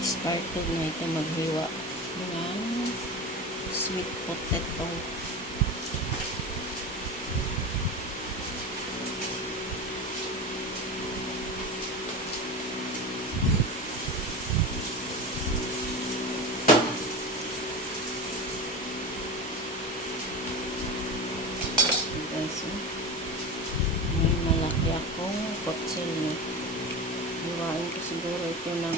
started na ito maghiwa ng sweet potato. Guys, may malaki akong kutsilyo. Hiwain ko siguro ito ng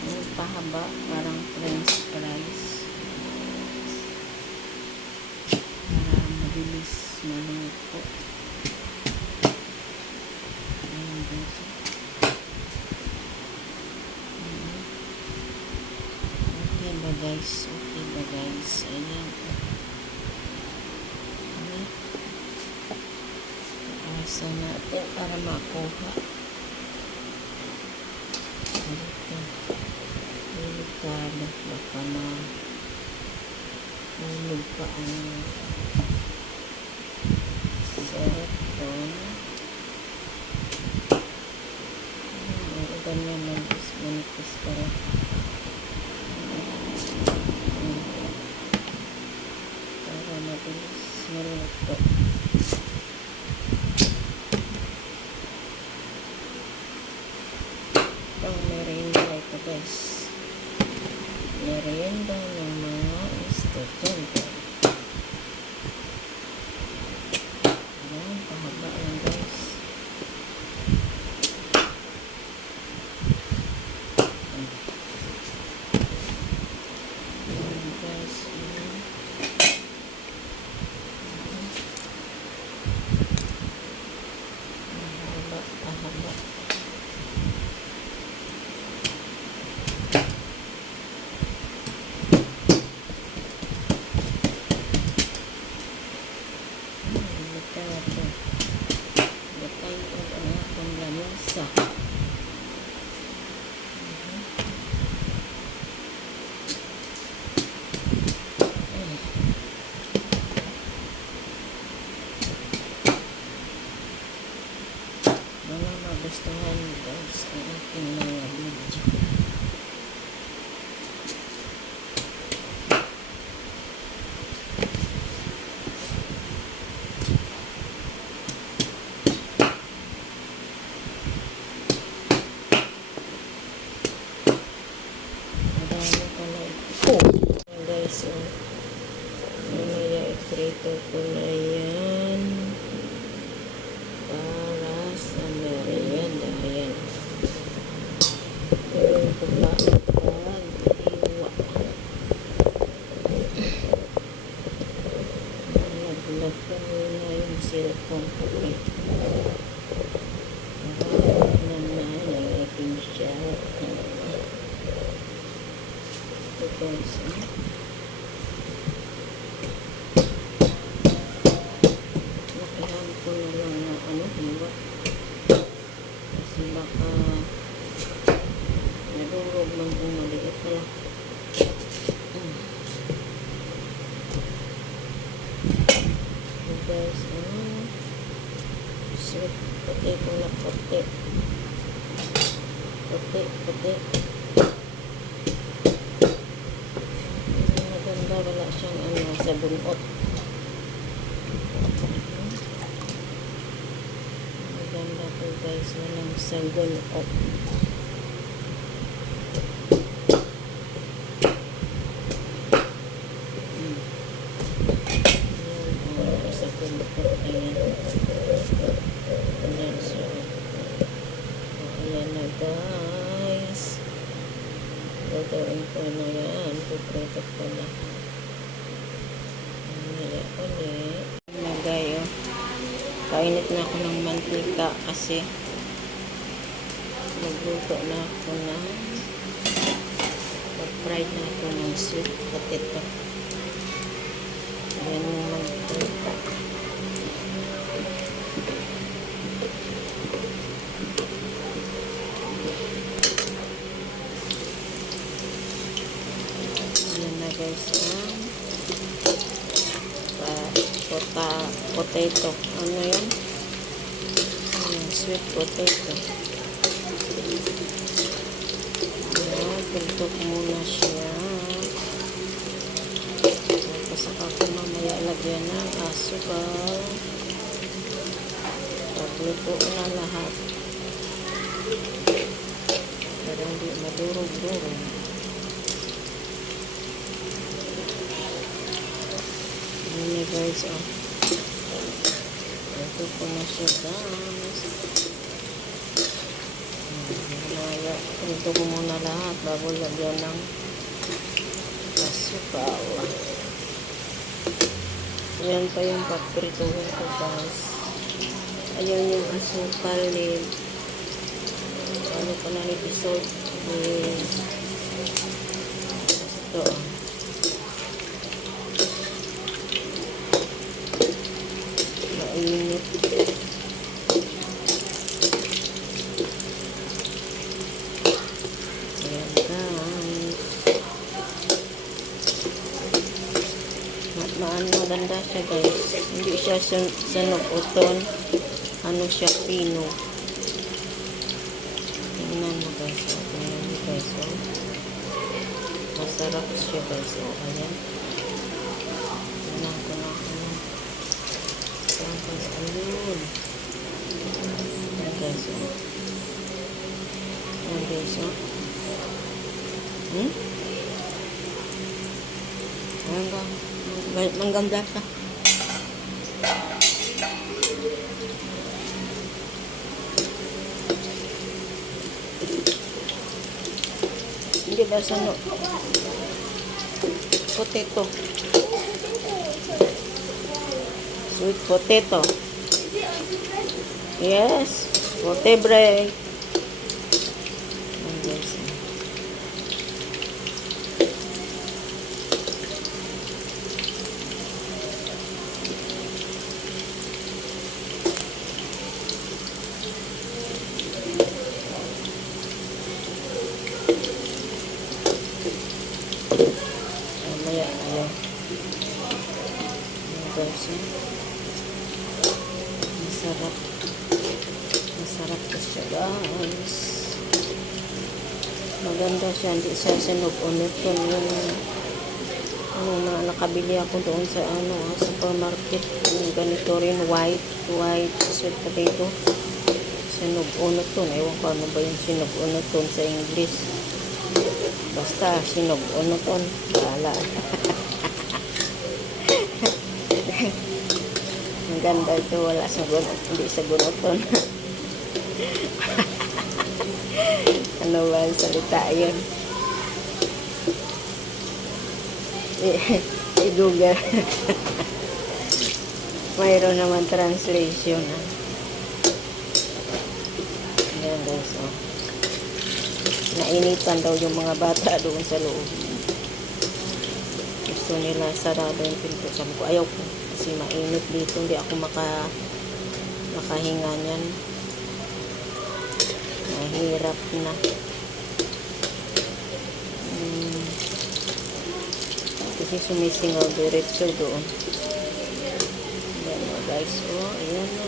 yung pahaba, parang french fries, para mabilis maluto. Ayan guys. Okay ba guys? Okay ba guys? Ayan. Asa natin para makuha. Dito. Delikado. Baka mahulog pa ang cellphone. Ganyan manipis pa rin. Para mabilis maluto. Pang merienda ito guys. Merienda ng mga estudyante. Ayan, pahaba lang guys. Ayan guys. Pahaba. Gatay ang akong lamesa. Wala magustuhan guys ang aking mga video. Guys, so mamaya i-prito ko na yan para sa merienda. Ayan, gawin ko pa pag-iwa. Naglag ko muna yung cellphone ko naman ang aking shot. Ito guys, nakihan ko na lang na hiwa kasi baka nadurog man kung maliit pala. So guys, sweet potato na puti. Maganda, wala siyang sa bunot. Maganda po guys, walang sagunot. Ayan, sa bunot. Ayan. Ayan, so ayan na guys. Gagawin ko na yan. Pupreto ko na. Mamaya ulit. Nagay, kainit na ako ng mantika kasi magluto na ako ng fried na ako ng sweet potato. Ayan yung mantika. Guys, potato. Ano yan? Sweet potato. Pinto ko muna siya. Tapos saka ko mamaya lagyan ng asukal. Pagluto na lahat. Pero hindi madurog-durog. Ini guys, oh. Ito ko na siya, guys. Ito ko muna lahat bago lagyan ng asukal. Ayan pa yung paprituhin ko, guys. Ayan yung asukal ni ano ko na ni-dissolve. Ito, oh. Mainit. Ayan, guys. Maganda siya, guys. Hindi siya sanog uton. Ano siya, pino. Tingnan mo, guys. Tingnan mo, guys. Masarap siya, guys. Ayan. Tingnan ko na. Ayan, guys. Ayun. Ayan, guys. Ayan, guys. Ayan, guys. Mangganda siya. Hindi ba sano? Potato. Sweet potato. Yes. Potebre. Yes. Masarap. Masarap siya, guys. Maganda siya. Hindi siya sinog-unit. Yung ano na nakabili ako doon sa supermarket. Yung ganito rin, white sweet potato. Sinog-unot to. Ewan ko ano ba yung sinog-unot to sa English. Basta sinog-unot to. Bahala. Ang ganda ito, wala sa gunot, hindi sa gunoton. Ano ba ang salita yun? I-google. Mayroon naman translation. Ayan, guys, oh. Nainitan daw yung mga bata doon sa loob. Gusto nila sarado yung pinto. Sabi ko, ayaw ko. Kasi mainit dito, hindi ako makahinga niyan. Mahirap na. Kasi sumisingaw diretso doon. Ayan na, guys. Oh, ayan na.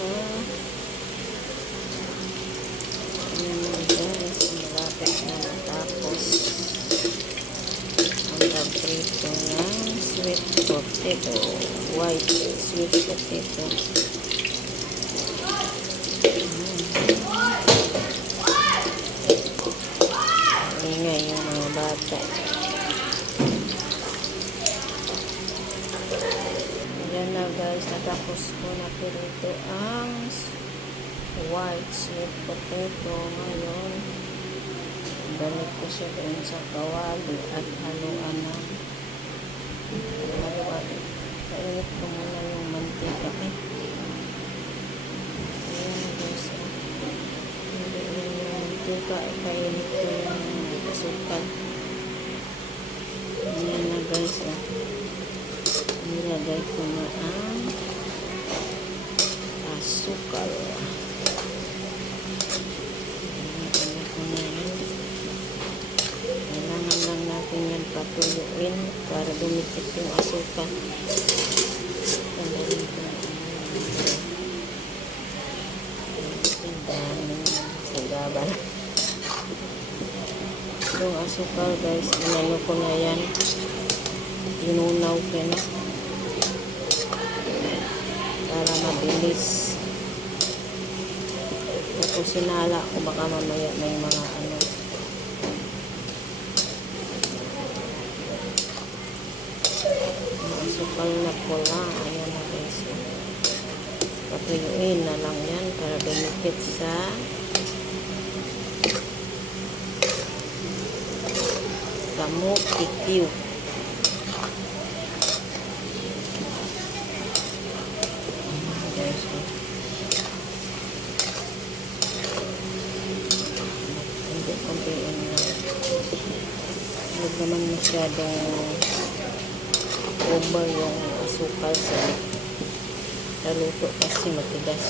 Ayan na, guys. Malapit na matapos ang paprito ng sweet potato. White sweet potato. Ingay yung mga bata. Ayan na, guys. Natapos ko na pirito ang white sweet potato. Ngayon, balik ko siya doon sa kawali at haluan na. Kainit ko muna yung mantika. Ayan, guys. Hindi yung mantika. Kainit ko yung asukal. Ayan na, guys. Nilagay ko na ang asukal. Nilagay ko na yun. Kailangan lang natin yan patuyuin para dumikit yung asukal. Tandalin ko na tindahan ng sugaban. Yung asukal guys, inano ko na yan. Inunaw ko na. Para mabilis. Tapos sinala ko baka mamaya may mga ano. Yung asukal na pula. Ayan na guys. Patuyuin na lang yan para dumikit sa kamote Q. Kunti-kuntiin na. Huwag naman masyadong over yung asukal sa luto kasi matigas.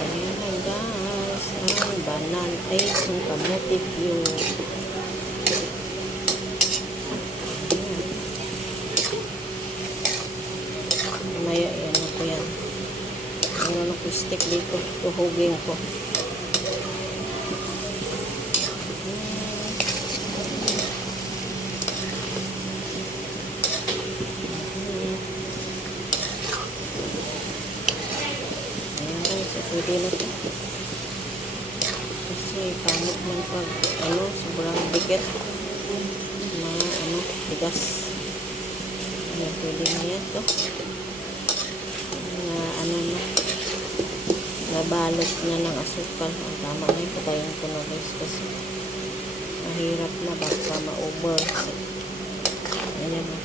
Ayan na guys, ang banana taste ng kamote Q. Mamaya yan ako yan. Ano ko stick dito, tuhugin ko. Pwede na ito. Kasi pangit man pag sobrang bigat na bigas. Ayan, pwede na yan ito. Na nabalot na ng asukal. Ang tama na yun. Patayin ko na guys kasi mahirap na baka ma-over. Ayan o.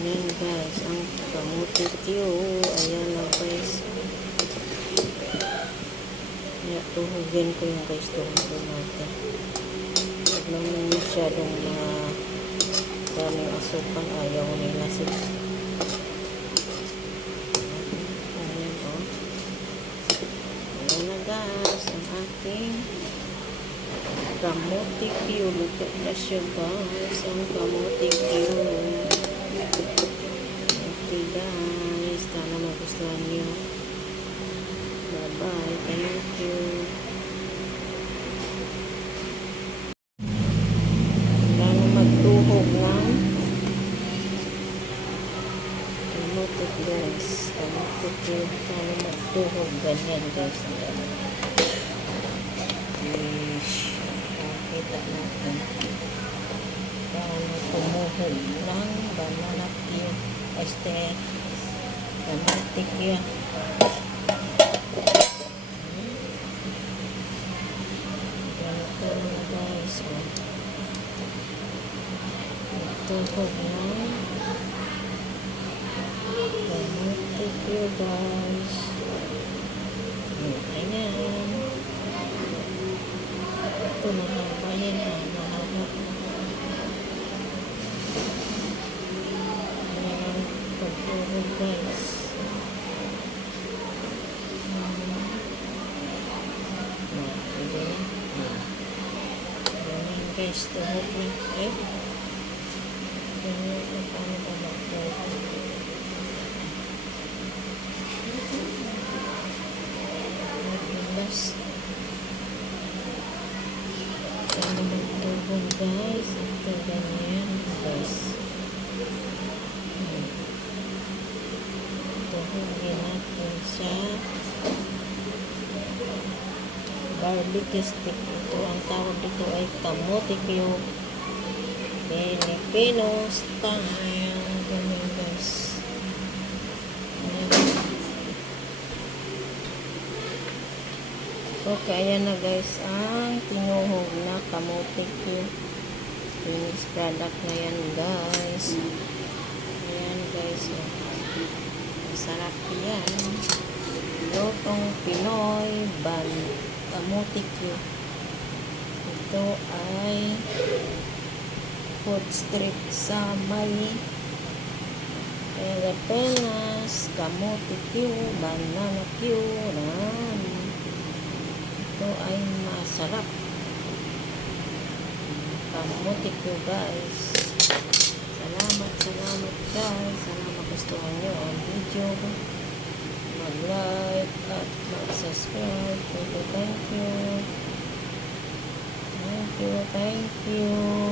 Ayan guys, ang kamote Q. Ayan na guys. Kaya tuhugin ko yung guys, tuhugin natin. Huwag naman masyadong daming asukal. Ayaw nila sila. Ayan o. Ayan na guys, ang ating kamote Q. Luto na siya guys, ang kamote Q. Okay guys, sana magustuhan nyo. Bye bye, thank you. Sana magtuhog ng kamote guys. Kamote, sana magtuhog ganyan guys. Kita natin paano tumuhog ng banana Q. Kamote Q. Ganito na guys. Tuhog ng kamote Q guys. Ayan. Ito mahaba yan. Mahaba. Pagtuhog guys. Ganyan guys, tuhog na. Ganyan na paano ba magtuhog. Magbilas. Paano magtuhog guys. Ito ganyan guys. Tuhugin natin sa barbecue stick. Ito ang tawag dito ay kamote Q. Filipino style. Ganyan guys. Okay, ayan na guys ang tinuhog na kamote Q. Finished product na yan guys. Ayan guys. Masarap yan. Lutong Pinoy kamote Q. Ito ay food street sa may Pilipinas. Kamote Q, banana Q. Ito ay masarap. Kamote Q guys. Salamat guys. Sana magustuhan nyo ang video. Mag-like at mag-subscribe. Thank you. Thank you. Thank you.